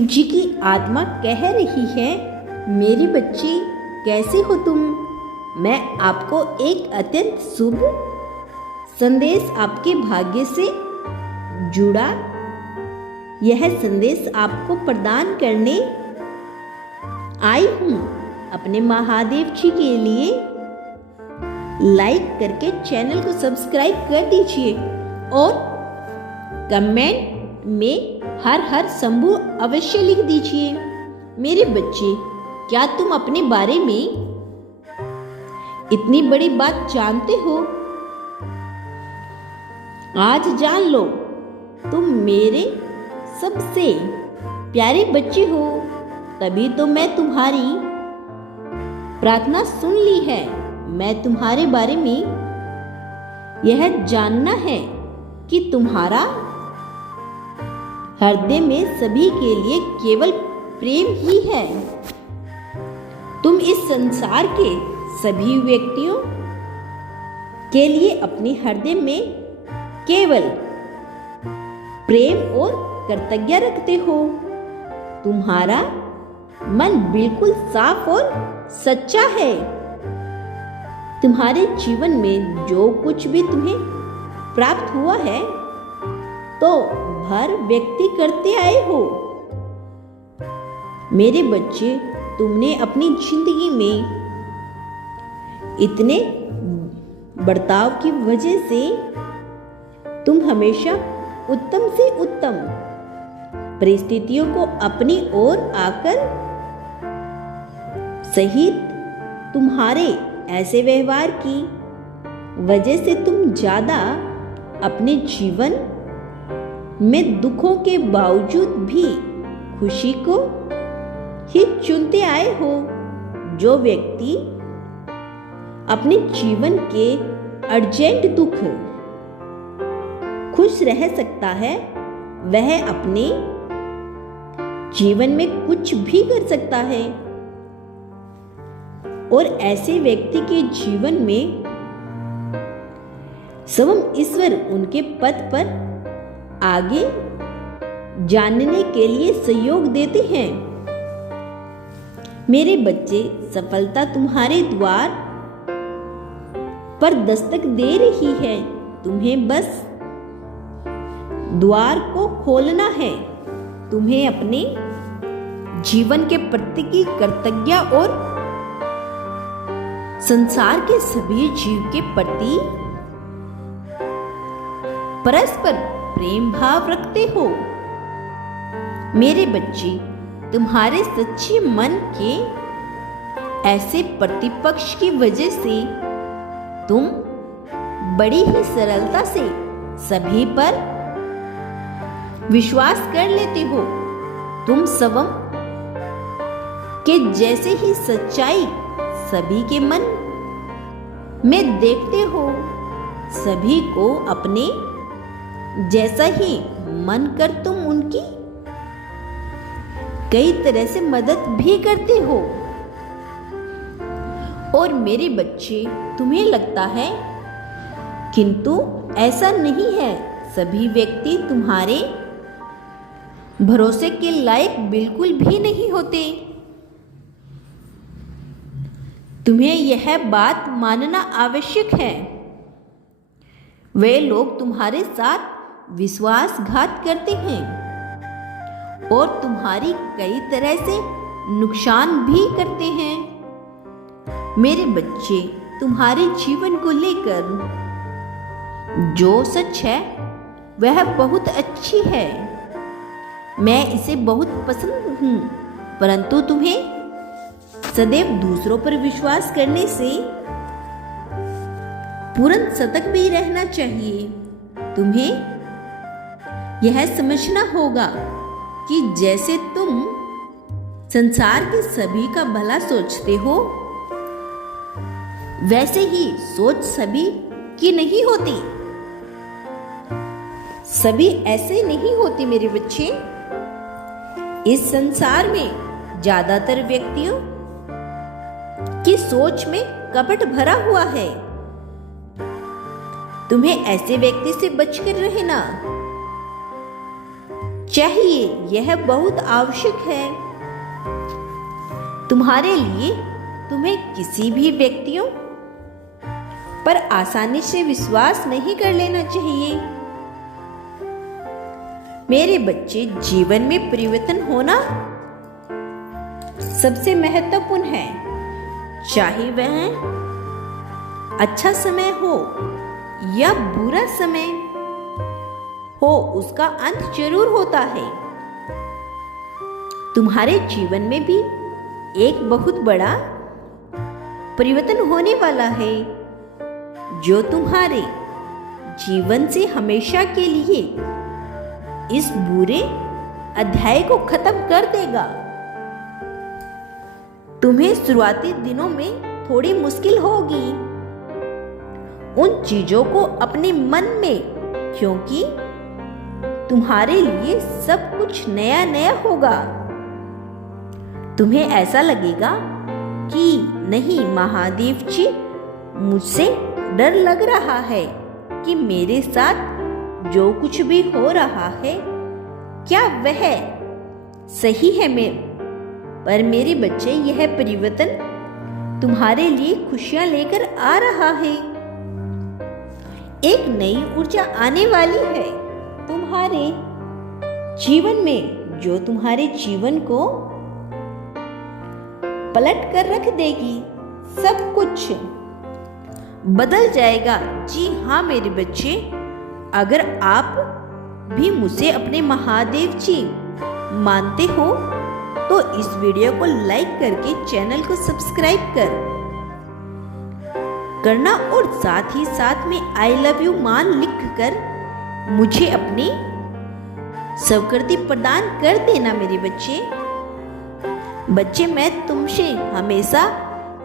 जी की आत्मा कह रही है, मेरे बच्चे कैसे हो तुम। मैं आपको एक अत्यंत शुभ संदेश आपके भाग्य से जुड़ा यह संदेश आपको प्रदान करने आई हूँ। अपने महादेव जी के लिए लाइक करके चैनल को सब्सक्राइब कर दीजिए और कमेंट में हर हर शंभु अवश्य लिख दीजिए। मेरे बच्चे, क्या तुम अपने बारे में इतनी बड़ी बात जानते हो? आज जान लो, तुम मेरे सबसे प्यारे बच्चे हो। तभी तो मैं तुम्हारी प्रार्थना सुन ली है। मैं तुम्हारे बारे में यह जानना है कि तुम्हारा हृदय में सभी के लिए केवल प्रेम ही है। तुम इस संसार के सभी व्यक्तियों के लिए अपने हृदय में केवल प्रेम और कृतज्ञता रखते हो। तुम्हारा मन बिल्कुल साफ और सच्चा है। तुम्हारे जीवन में जो कुछ भी तुम्हें प्राप्त हुआ है तो हर व्यक्ति करते आए हो। मेरे बच्चे, तुमने अपनी जिंदगी में इतने बर्ताव की वजह से तुम हमेशा उत्तम से उत्तम परिस्थितियों को अपनी ओर आकर सहित तुम्हारे ऐसे व्यवहार की वजह से तुम ज्यादा अपने जीवन में दुखों के बावजूद भी खुशी को ही चुनते आए हो। जो व्यक्ति अपने जीवन के अर्जेंट दुख खुश रह सकता है, वह अपने जीवन में कुछ भी कर सकता है। और ऐसे व्यक्ति के जीवन में स्वयं ईश्वर उनके पथ पर आगे जानने के लिए सहयोग देते हैं। मेरे बच्चे, सफलता तुम्हारे द्वार पर दस्तक दे रही है। तुम्हें बस द्वार को खोलना है। तुम्हें अपने जीवन के प्रति की कृतज्ञता और संसार के सभी जीव के प्रति परस्पर प्रेम भाव रखते हो। मेरे बच्चे, तुम्हारे सच्चे मन के ऐसे प्रतिपक्ष की वजह से तुम बड़ी ही सरलता से सभी पर विश्वास कर लेते हो। तुम स्वयं के जैसे ही सच्चाई सभी के मन में देखते हो। सभी को अपने जैसा ही मन कर तुम उनकी कई तरह से मदद भी करते हो। और मेरे बच्चे, तुम्हें लगता है, किंतु ऐसा नहीं है। सभी व्यक्ति तुम्हारे भरोसे के लायक बिल्कुल भी नहीं होते। तुम्हें यह बात मानना आवश्यक है। वे लोग तुम्हारे साथ विश्वासघात करते हैं और तुम्हारी कई तरह से नुकसान भी करते हैं। मेरे बच्चे, तुम्हारे जीवन को लेकर जो सच है वह बहुत अच्छी है। मैं इसे बहुत पसंद हूँ, परंतु तुम्हें सदैव दूसरों पर विश्वास करने से पूर्ण सतर्क भी रहना चाहिए। तुम्हें यह समझना होगा कि जैसे तुम संसार के सभी का भला सोचते हो, वैसे ही सोच सभी की नहीं होती। सभी ऐसे नहीं होते मेरे बच्चे। इस संसार में ज्यादातर व्यक्तियों की सोच में कपट भरा हुआ है। तुम्हें ऐसे व्यक्ति से बचकर रहना चाहिए, यह बहुत आवश्यक है। तुम्हारे लिए तुम्हें किसी भी व्यक्तियों पर आसानी से विश्वास नहीं कर लेना चाहिए। मेरे बच्चे, जीवन में परिवर्तन होना सबसे महत्वपूर्ण है। चाहे वह अच्छा समय हो या बुरा समय हो, उसका अंत जरूर होता है। तुम्हारे जीवन में भी एक बहुत बड़ा परिवर्तन होने वाला है, जो तुम्हारे जीवन से हमेशा के लिए इस बुरे अध्याय को खत्म कर देगा। तुम्हें शुरुआती दिनों में थोड़ी मुश्किल होगी उन चीजों को अपने मन में, क्योंकि तुम्हारे लिए सब कुछ नया नया होगा। तुम्हें ऐसा लगेगा कि नहीं, महादेव जी, मुझसे डर लग रहा है कि मेरे साथ जो कुछ भी हो रहा है क्या वह सही है। पर मेरे बच्चे, यह परिवर्तन तुम्हारे लिए खुशियां लेकर आ रहा है। एक नई ऊर्जा आने वाली है तुम्हारे जीवन में, जो तुम्हारे जीवन को पलट कर रख देगी। सब कुछ बदल जाएगा। जी हाँ मेरे बच्चे, अगर आप भी मुझे अपने महादेव जी मानते हो तो इस वीडियो को लाइक करके चैनल को सब्सक्राइब करना और साथ ही साथ में आई लव यू मान लिख कर मुझे अपनी स्वीकृति प्रदान कर देना मेरे बच्चे, मैं तुमसे हमेशा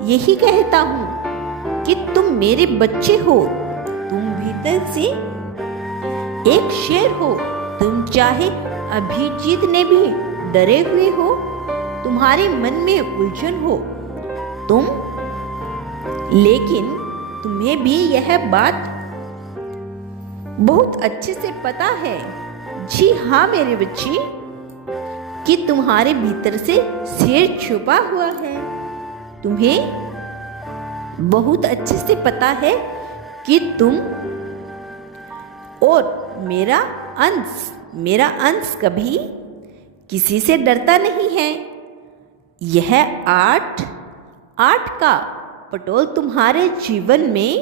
यही कहता हूँ कि तुम मेरे बच्चे हो। तुम भीतर से एक शेर हो। तुम चाहे अभी जीतने भी डरे हुए हो, तुम्हारे मन में उलझन हो लेकिन तुम्हें भी यह बात बहुत अच्छे से पता है, जी हाँ मेरे बच्चे, कि तुम्हारे भीतर से शेर छुपा हुआ है। तुम्हें बहुत अच्छे से पता है कि तुम और मेरा अंश कभी किसी से डरता नहीं है। यह आठ का पटोल तुम्हारे जीवन में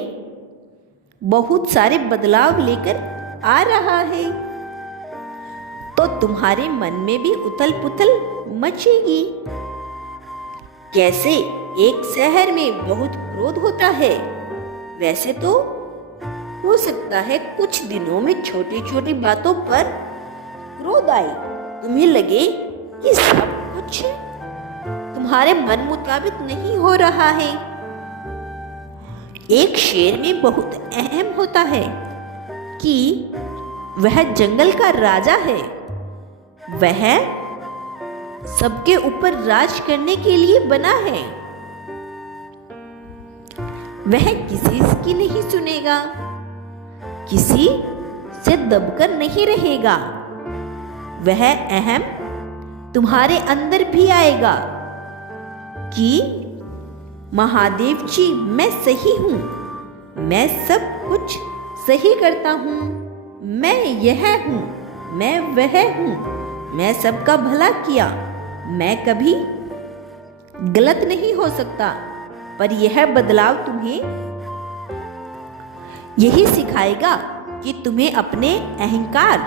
बहुत सारे बदलाव लेकर आ रहा है, तो तुम्हारे मन में भी उथल पुथल मचेगी। कैसे एक शहर में बहुत क्रोध होता है, वैसे तो हो सकता है कुछ दिनों में छोटी छोटी बातों पर क्रोध आए। तुम्हें लगे कि सब कुछ तुम्हारे मन मुताबिक नहीं हो रहा है। एक शेर में बहुत अहम होता है कि वह जंगल का राजा है। वह सबके ऊपर राज करने के लिए बना है। वह किसी की नहीं सुनेगा, किसी से दबकर नहीं रहेगा। वह अहम तुम्हारे अंदर भी आएगा कि महादेव जी, मैं सही हूँ, मैं सब कुछ सही करता हूँ, मैं यह हूँ, मैं वह हूँ, मैं सबका भला किया, मैं कभी गलत नहीं हो सकता। पर यह बदलाव तुम्हें यही सिखाएगा कि तुम्हें अपने अहंकार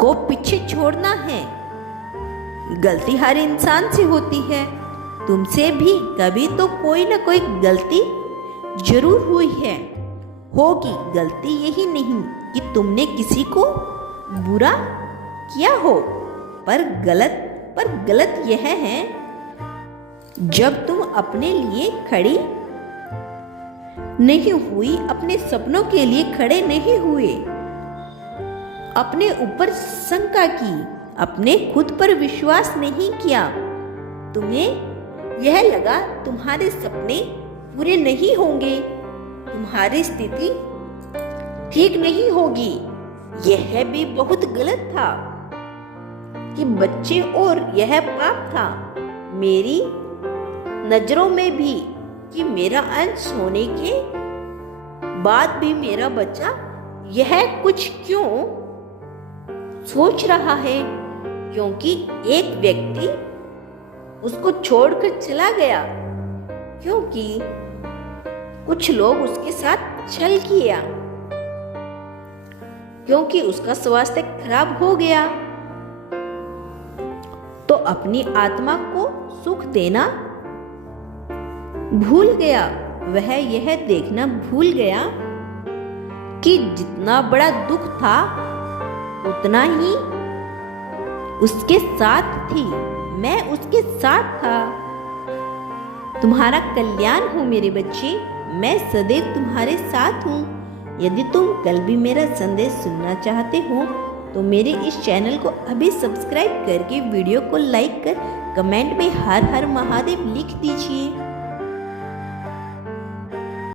को पीछे छोड़ना है। गलती हर इंसान से होती है, तुमसे भी कभी तो कोई ना कोई गलती जरूर हुई है, होगी। गलती यही नहीं कि तुमने किसी को बुरा किया हो, पर गलत यह है जब तुम अपने लिए खड़ी नहीं हुई, अपने सपनों के लिए खड़े नहीं हुए, अपने ऊपर शंका की, अपने खुद पर विश्वास नहीं किया। तुम्हें यह लगा तुम्हारे सपने पूरे नहीं होंगे, तुम्हारी स्थिति ठीक नहीं होगी, यह भी बहुत गलत था कि बच्चे और यह पाप था मेरी नजरों में भी कि मेरा अंश होने के बाद भी मेरा बच्चा यह कुछ क्यों सोच रहा है, क्योंकि एक व्यक्ति उसको छोड़कर चला गया, क्योंकि कुछ लोग उसके साथ छल किया, क्योंकि उसका स्वास्थ्य खराब हो गया, तो अपनी आत्मा को सुख देना भूल गया। वह यह देखना भूल गया कि जितना बड़ा दुख था उतना ही उसके साथ थी, मैं उसके साथ था। तुम्हारा कल्याण हो मेरे बच्चे, मैं सदैव तुम्हारे साथ हूँ। यदि तुम कल भी मेरा संदेश सुनना चाहते हो तो मेरे इस चैनल को अभी सब्सक्राइब करके वीडियो को लाइक कर कमेंट में हर हर महादेव लिख दीजिए।